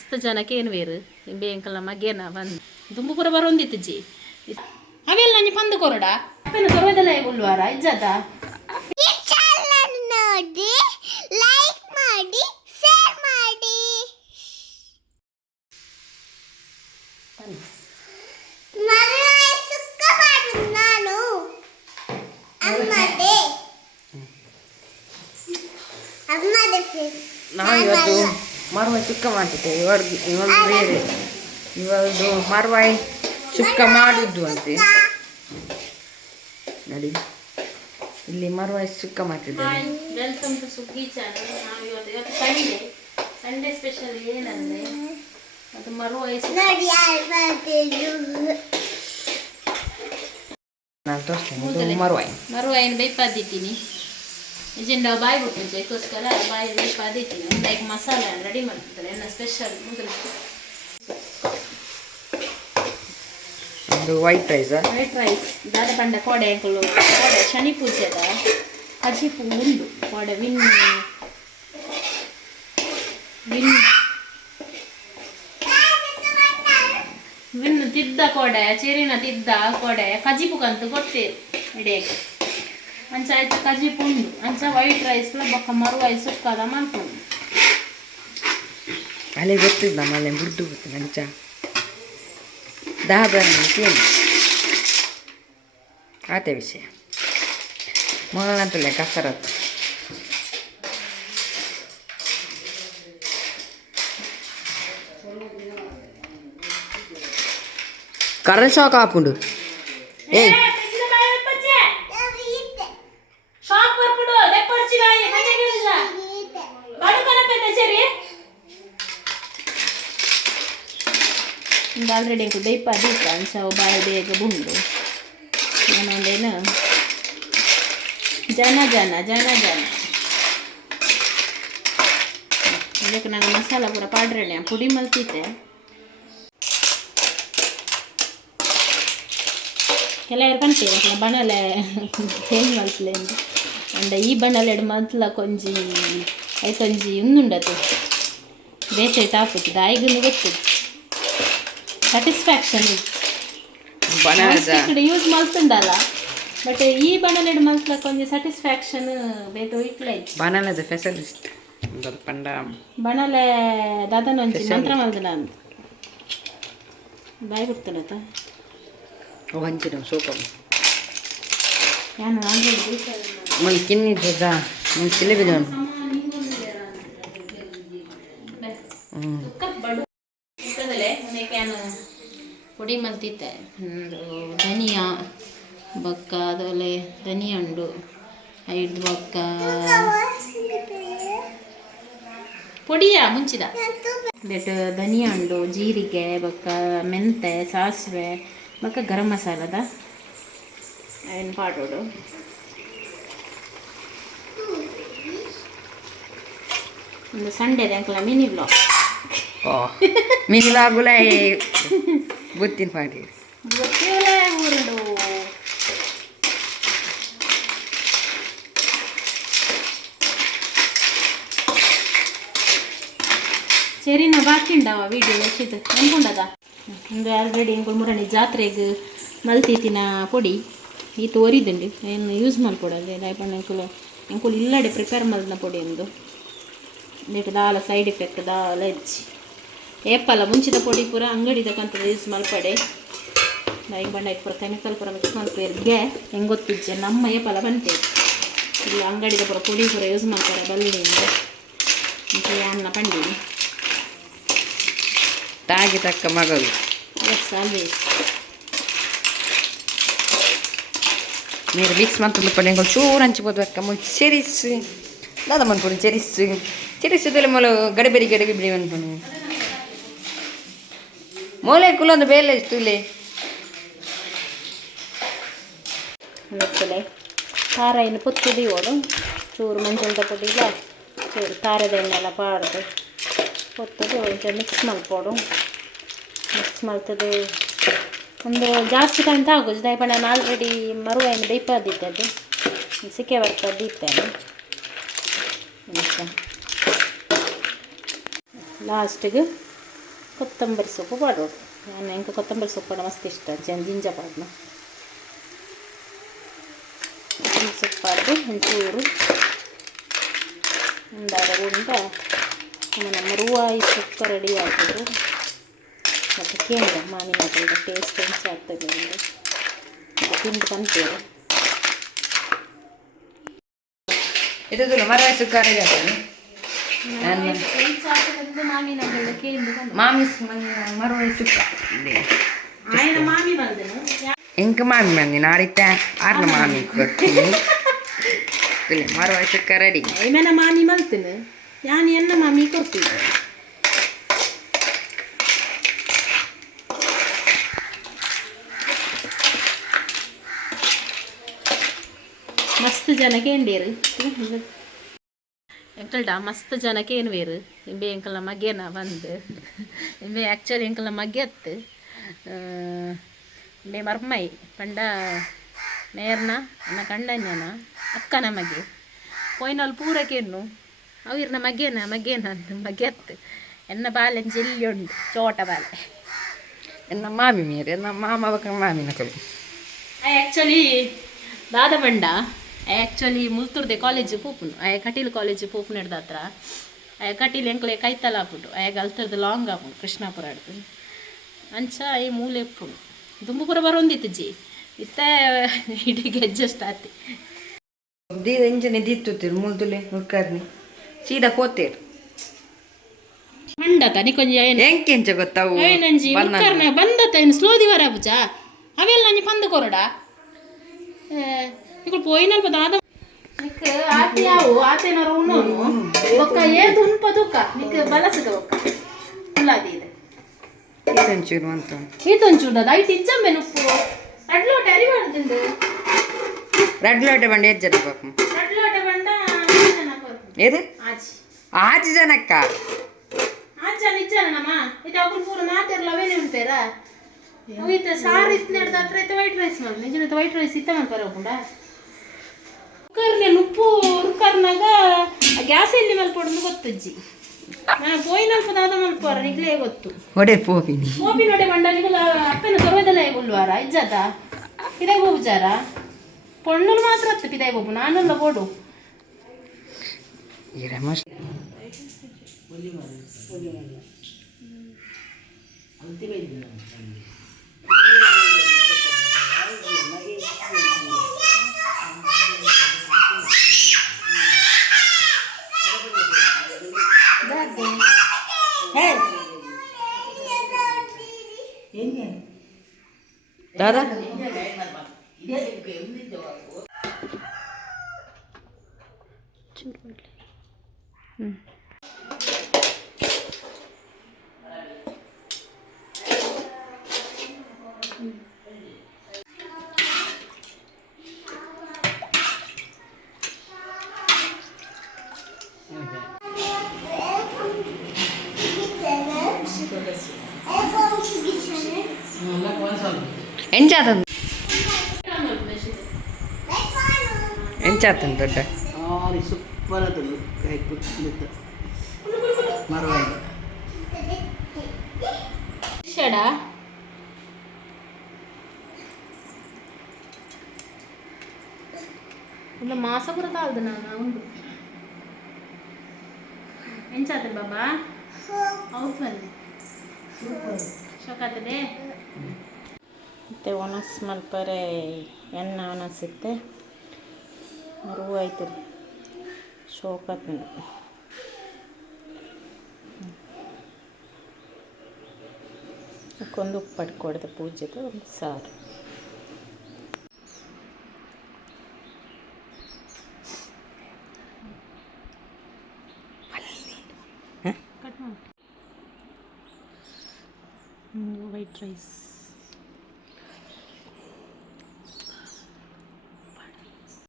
ಮಸ್ತ್ ಜನಕ್ಕೆ ಏನು ಬೇರು ಬೇಂಕಲ್ಲ ಮಗೇನ ಬಂದು ತುಂಬ ಪೂರ ಬರೋಂದಿತ್ತು ಜಿ ಅವೆಲ್ಲ ನಂಗೆ ಪಂದು ಕೊರಡ ಅಪ್ಪನ ಕೊರೋದಲ್ಲ ಉಳ್ವಾರ ಇಜ್ಜದ ನೋಡಿ ಲೈಕ್ ಮಾಡಿ ಶೇರ್ ಮಾಡಿ ಸುಕ್ಕ ಮಾಡುದು ನಾನು ಅಮ್ಮದೇ ನಾವು ಇವತ್ತು ಮರುವಾಯಿ ಸುಕ್ಕ ಮಾಡ್ತಿದ್ದೆ ಇವಳು ಬೇರೆ ಇವಳದು ಮರುವಾಯಿ ಸುಕ್ಕ ಮಾಡುದು ಅಂತೆ ನೋಡಿ ಇಲ್ಲಿ ಮರುವಾಯಿ ಸುಕ್ಕ ಮಾಡ್ತಿದ್ದಾರೆ. ವೆಲ್ಕಮ್ ಟು ಸುಗ್ಗಿ ಚಾನಲ್. ನಾವು ಇವತ್ತು ಸಂಡೇ ಸ್ಪೆಷಲ್ ಏನಂದ್ರೆ ಅದು ಮರುವಾಯಿ ನಾನು ತೋರಿಸ್ತೇನೆ. ಮರುವಾಯಿನ ಬೇಯ್ಪಾದಿದ್ದೀನಿ ಎಜೆಂಡ ಬಾಯಿ ಬಿಟ್ಟಿದ್ದೆ ಅದಕ್ಕೋಸ್ಕರ ಬಾಯಿ ಬೇಯ್ಪಾದಿದ್ದೀನಿ ಲೈಕ್ ಮಸಾಲೆ ರೆಡಿ ಮಾಡ್ತಿದ್ದಾರೆ ಎಲ್ಲ ಸ್ಪೆಷಲ್ ಒಂದು ವೈಟ್ ರೈಸ್ ದಾದ ಪಂಡ ಕೋಡೆ ಅಂಕಲು ಕೋಡೆ ಶನಿ ಪೂಜೆದ ಹಜಿಪು ಉಂಡು ಕೋಡೆ ವಿನ್ ತಿದ್ದ ಕೋಡೆ ಚೆರಿನ ತಿದ್ದ ಕೋಡೆ ಕಜಿಪುಗಂತೂ ಗೊತ್ತೇರು ಇಡೇಗೆ ಅಂಚ ಆಯ್ತು ಕಜಿಪು ಉಂಡು ಅಂಚ ವೈಟ್ ರೈಸ್ಲ ಬೊಕ್ಕ ಮರುವಾಯಿ ಸುಕ್ಕದ ಮಲ್ಪುಂಡು ಅಲೆ ಗೊತ್ತಿಲ್ಲ ಮಳೆ ಬಿಡ್ದು ಗೊತ್ತಿಲ್ಲ ಅಂಚ ಸೇಮ್ ಆತೆ ವಿಷಯ ಮೊದಲಂತಲೇ ಕಸರತ್ತು ಕರೆಂಟ್ ಶಾಕ್ ಹಾಪುಂಡು ಏಯ್ ಆಲ್ರೆಡಿ ಇಂಕು ಬೇಯ್ಪಾದಿತ್ತು ಅಂಚ ಬಾಯಿ ಬೇಗ ಬುಂಡು ಏನೊಂದೇನು ಜನ ಇದಕ್ಕೆ ನಂಗೆ ಮಸಾಲ ಪೂರ ಪಾಡ್ರೆಣ್ಣೆ ಪುಡಿ ಮಲ್ತಿದ್ದೆ ಕೆಲವರು ಕಣ್ತೀರ ಬಣಲೆ ಚೇಂಜ್ ಮಲ್ತಲೆ ಅಂಡ ಈ ಬಣ್ಣಲೆಡು ಮಲ್ತಲ ಕೊಂಜಿ ಐಕೊಂಜಿ ಉಂದುಂಡದು ಬೇತೆ ಟಾಪುತ್ತಿದ್ದ ಆಯ್ಗನ್ನು ಗೊತ್ತಿದ್ದು ಸ್ಯಾಟಿಸ್ಫ್ಯಾಕ್ಷನ್ ಕಡೆ ಯೂಸ್ ಮಲ್ತುಂಡಲ್ಲ ಬಟ್ ಈ ಬಣಲೆಡು ಮಲ್ತಲ ಕೊಂಚ ಸ್ಯಾಟಿಸ್ಫ್ಯಾಕ್ಷನ್ ಬೇತು ಇಟ್ಲೈ ಬಣಲದ ಸ್ಪೆಷಲಿಸ್ಟ್ ಪಂಡ ಬಣಲೆ ದಾದನೊಂಚಿ ಮಂತ್ರ ಮಲ್ದನ ಅಂತ ಬಾಯಿ ಬಿಡ್ತಾನತ್ತ ಹಂಚಿನ ಸೋಪ ನಾನು ಒಂದು ಕಿನ್ನಿದ್ದ ಒಂದು ಸಿಲೆಬಿದ ನಾನು ಪುಡಿ ಮಲ್ತಿದ್ದೆ ಧನಿಯಾ ಬೊಕ್ಕ ಅದೊಲೆ ಧನಿಯಾ ಉಂಡು ಐದು ಬೊಕ್ಕ ಪೊಡಿಯ ಮುಂಚಿದ ಬೆಟ್ ಧನಿಯಾ ಉಂಡು ಜೀರಿಗೆ ಬೊಕ್ಕ ಮೆಂತೆ ಸಾಸಿವೆ ಬೊಕ್ಕ ಗರಂ ಮಸಾಲದ ಏನು ಪಾಡೋಡು ಒಂದು ಸಂಡೇದ ಅಂಕಲ ಮಿನಿ ಬ್ಲಾಗ್ ಮಿಗಿಲಾಗುಲ ಬುತ್ತಿನ ಪಾಡಿ ಗೊತ್ತಿಲ್ಲ ಊರುಡು ಸರಿನಾ ಬಾಕಿ ಉಂಡವ ವಿಡಿಯೋ ಎಷ್ಟಿತ್ತು ನೆನ್ಕೊಂಡದ ಒಂದು ಆಲ್ರೆಡಿ ಇಂಕೊಂಡು ಮುರಣಿ ಜಾತ್ರೆಗೆ ಮಲ್ತಿತ್ತಿನ ಪೊಡಿ ಈತ ಒರಿದುಂಡು ಏನು ಯೂಸ್ ಮಾಡ್ಕೊಡೋದು ದಾಯ್ಪಣ್ಣ ಎಂಕುಲು ಇಲ್ಲಡೆ ಪ್ರಿಪೇರ್ ಮಾಡಿದ ಪೊಡಿ ಒಂದು ಬೇಕು ದಾಲ ಸೈಡ್ ಎಫೆಕ್ಟ್ ದಾಲ ಹೆಚ್ಚಿ ಏಪಲ್ಲ ಮುಂಚಿದ ಪೊಡಿ ಪೂರ ಅಂಗಡಿದಕ್ಕಂತ ಯೂಸ್ ಮಲ್ಪಡೆ ಈಗ ಬಂಡ ಪೂರ ಕೆಮಿಕಲ್ ಪೂರ ಮಿಕ್ಸ್ ಮಲ್ಪೇರ್ಗೆ ಹೆಂಗೆ ಗೊತ್ತಿಜ್ಜೆ ನಮ್ಮ ಏಪಲ್ಲ ಬಂತೆ ಇಲ್ಲ ಅಂಗಡಿದ ಪೂರ ಪೊಡಿ ಪೂರ ಯೂಸ್ ಮಾಡ್ತಾರೆ ಬಲ್ಲಿನಿಂದ ಮತ್ತು ಅನ್ನ ಪಂಡಿನಿ ತಾಗಿ ತಕ್ಕ ಮಗಳು ಎಸ್ ಆಲ್ವೇಸ್ మీరు మిక్స్ మంత్రులు పడి ఇంకో చూరు హంచిపోతుంది అక్క ముందు చెరిసి దాదమ్మనుకోండి చెరిసి మొల గడిబెరి గడిబిడి అనుకోను ಮೂಲೆಕುಲ್ಲ ಒಂದು ಬೇಲೆ ಇಷ್ಟುಲೆ ಮೆತ್ತಲೆ ಖಾರ ಇನ್ನು ಪುತ್ತುದಿ ಓಡು ಚೂರು ಮಂಜಳದ ಪುಡಿ ಇಲ್ಲ ಚೂರು ಖಾರದ ಎಣ್ಣೆಲ್ಲ ಪಾಡ್ದು ಪುತ್ತದು ಒಂಚೂರು ಮಿಕ್ಸ್ ಮಲ್ಪೋಡು ಮಿಕ್ಸ್ ಮಲ್ತದು ಒಂದು ಜಾಸ್ತಿ ಕಂತ ಆಗೋದು ದಯಪ ನಾನು ಆಲ್ರೆಡಿ ಮರುವಾಯಿನ ಬೇಯ್ಪಾದಿದ್ದದು ಸಿಕ್ಕೆ ಬರ್ತದಿತ್ತೇನೆ ಲಾಸ್ಟಿಗೆ ಕೊತ್ತಂಬರಿ ಸೊಪ್ಪು ಪಾಡೋಡು ನಾನು ಎಂಕ ಕೊತ್ತಂಬರಿ ಸೊಪ್ಪು ಮಸ್ತ್ ಇಷ್ಟ ಜಿಂಜ ಪಾಡ್ನ ಸೊಪ್ಪು ಪಾಡ್ದು ಒಂಚೂರು ಒಂದಾರ ಉಂಡ ನಮ್ಮ ರೂವಾಯಿ ಸೊಪ್ಪು ರೆಡಿ ಆಗ್ತದೆ ಮತ್ತು ಕೇಂದ್ರ ಮಾವಿನ ಟೇಸ್ಟ್ ಹೆಂಚೆ ಆಗ್ತದೆ ತಿಂದು ಕಂತೇವೆ ಇದು ಮರವಾಯಿ ಸುಕ್ಕ ರೆಡಿ ಆಗ್ತದೆ ಮಾವಿನ ಕೇಂದ್ರ ಮರವಾಯಿ ಸುಕ್ಕ ಆಯ್ನ ಮಾವಿ ಬಂದನು ಎಂಕ ಮಾಮಿ ಬಂದಿ ನಾಡಿತ್ತ ಆರ್ನ ಮಾಮಿ ಕೊಡ್ತೀನಿ ಮರವಾಯಿ ಸುಕ್ಕ ರೆಡಿ ಏಮೇನ ಮಾಮಿ ಮಲ್ತೇನೆ ನಾನು ಎನ್ನ ಮಾಮಿ ಕೊಡ್ತೀನಿ ಮಸ್ತ್ ಜನಕ್ಕೆ ಎಂಡೇರು ಎಂಕಲ್ಡ ಮಸ್ತ್ ಜನಕ್ಕೆ ಏನು ಬೇರು ಇಂಬೆ ಎಂಕಲ್ಲ ಮಗ್ಗೆನ ಬಂದು ಇಂಬೆ ಆ್ಯಕ್ಚುಲಿ ಎಂಕಲ್ಲ ಮಗ್ಗೆತ್ತು ಇಂಬೆ ಮರ್ಮೈ ಪಂಡ ನೇರ್ನ ಅನ್ನ ಕಂಡನ್ಯನ ಅಕ್ಕನ ಮಗೆ ಪೋಯ್ನಲ್ಲಿ ಪೂರಕ್ಕೇನು ಅವಿರ್ನ ಮಗ್ಗೇನ ಅಂತ ಮಗ್ಗೆತ್ತು ಎನ್ನ ಬಾಲೆ ಜೆಲ್ಲಿ ಉಂಡು ಚೋಟ ಬಾಲೆ ಎನ್ನ ಮಾಮಿ ಮೇರೆ ಎನ್ನ ಮಾಮ ಮಾಮಿನ ಕಲು ಆ್ಯಕ್ಚುಲಿ ದಾದಮಂಡ ಆ್ಯಕ್ಚುಲಿ ಮುಲ್ತುರ್ದೆ ಕಾಲೇಜ್ ಪೋಪುನು ಆಯ ಕಟೀಲ್ ಕಾಲೇಜ್ ಪೋಪುನ ಹಿಡ್ದ ಹತ್ರ ಆಯ ಕಟೀಲ್ ಎಂಕ್ಲೆ ಕೈತಲ್ಲ ಹಾಕ್ಬಿಟ್ಟು ಆಯ ಗಲ್ತರ್ದು ಲಾಂಗ್ ಹಾಕ್ಬಿಟ್ಟು ಕೃಷ್ಣಾಪುರ ಹಿಡ್ದು ಅಂಚ ಈ ಮೂಲೆ ಇಪ್ಪುನು ದುಂಬುಪುರ ಬರೋಂದಿತ್ತು ಜಿ ಇತ್ತ ಇಡಿಗೆ ಅಡ್ಜಸ್ಟ್ ಆತಿ ದೀದ ಇಂಜನೆ ದಿತ್ತುತ್ತೀರು ಮುಲ್ದುಲೆ ಹುಡ್ಕಾರ್ನಿ ಸೀದಾ ಹೋತೇರು ಮಂಡತ ನಿಕೊಂಜ ಏನು ಎಂಕೆಂಚ ಗೊತ್ತಾವು ನಂಜಿ ಉಲ್ಕರ್ನ ಬಂದತ ಏನು ಸ್ಲೋ ದಿವರ ಬುಜ ಅವೆಲ್ಲ ನಂಜಿ ಪಂದು ಕೊರಡ ఇక్కడ పోయినಲ್ಪ దాదా నీకు ఆతియావు ఆతేనారు ఉన్నాను ఒక్క ఏది ఉన్పదుక నీకు బలసక ఒక్క ఉల్లాది ఇది ఇదంచూరు ಅಂತ ఇదంచూడద ఐటి ఇచ్చమ్మే నువ్వు రెడ్ లోట అరి పడుతుంది రెడ్ లోట బండి ఏది జత పాపం రెడ్ లోట బండ ఏది ఆచి ఆచి ಜನಕ್ಕ ಆಚ ನಿಜ್ಜನಮ್ಮ ಇದು ಅಕುಲ್ ಪೂರ ಮಾತೆರ್ಲವೇನೆ ಉಂಟೇರಾ ಇದು ಸಾರು ಇತ್ತು ನಡೆದ ಹತ್ರ ಇತ್ತು ವೈಟ್ ರೈಸ್ ಮಾಡಿ ನಿಜ ವೈಟ್ ರೈಸ್ ಇತ್ತ ಮಾಡಿ ಬರೋకుండా ಕುಕ್ಕರ್ಲೆ ಉಪ್ಪು ಉರ್ಕರ್ನಾಗ ಗ್ಯಾಸ್ ಎಲ್ಲಿ ಮಲ್ಪೊಡೋದು ಗೊತ್ತಜ್ಜಿ ನಾನು ಪೋಯಿನಲ್ಪ ದಾದ ಮಲ್ಪೋರ ನಿಗ್ಲೇ ಗೊತ್ತು ಒಡೆ ಪೋಪಿನಿ ಪೋಪಿ ನೋಡೆ ಮಂಡ ನಿಗಲ ಅಪ್ಪನ ಕರುವೆದಲ್ಲ ಹೇಗುಲ್ವಾರ ಇಜ್ಜಾತ ಪಿದಾಯ ಬೋಬುಜಾರ ಪೊಣ್ಣುಲು ಮಾತ್ರ ಹತ್ತು ಪಿದಾಯ ಬೋಬು ನಾನೆಲ್ಲ ಬೋಡು ಇರಮಸ್ दादा ಎಂಚಾತಂದು ಎಂಚಾತಂದು ದೊಡ್ಡ ಸೂಪರ್ ಅದನ್ನು ಕೈ ಕುತ್ತಿದ್ದು ಮರವಾಗಿ ಶಡ ಇಲ್ಲ ಮಾಸ ಬರದ ಅಲ್ದು ನಾನು ಉಂಡು ಎಂಚಾತ ಬಾಬಾ ಅವ್ರು ಬಂದೆ ಶೋಕಾತದೆ ಮತ್ತು ಒಣಸ್ ಮಲ್ಪರೆ ಎಣ್ಣೆ ಒಣಸಿತ್ತೆ ರೂ ಆಯ್ತು ರೀ ಶೋಕತ್ ಒಂದು ಉಪ್ಪು ಪಡ್ಕೊಡ್ದೆ ಪೂಜೆದು ಒಂದು ಸಾರು ಕಟ್ ಮಾಡಿ ವೈಟ್ ರೈಸ್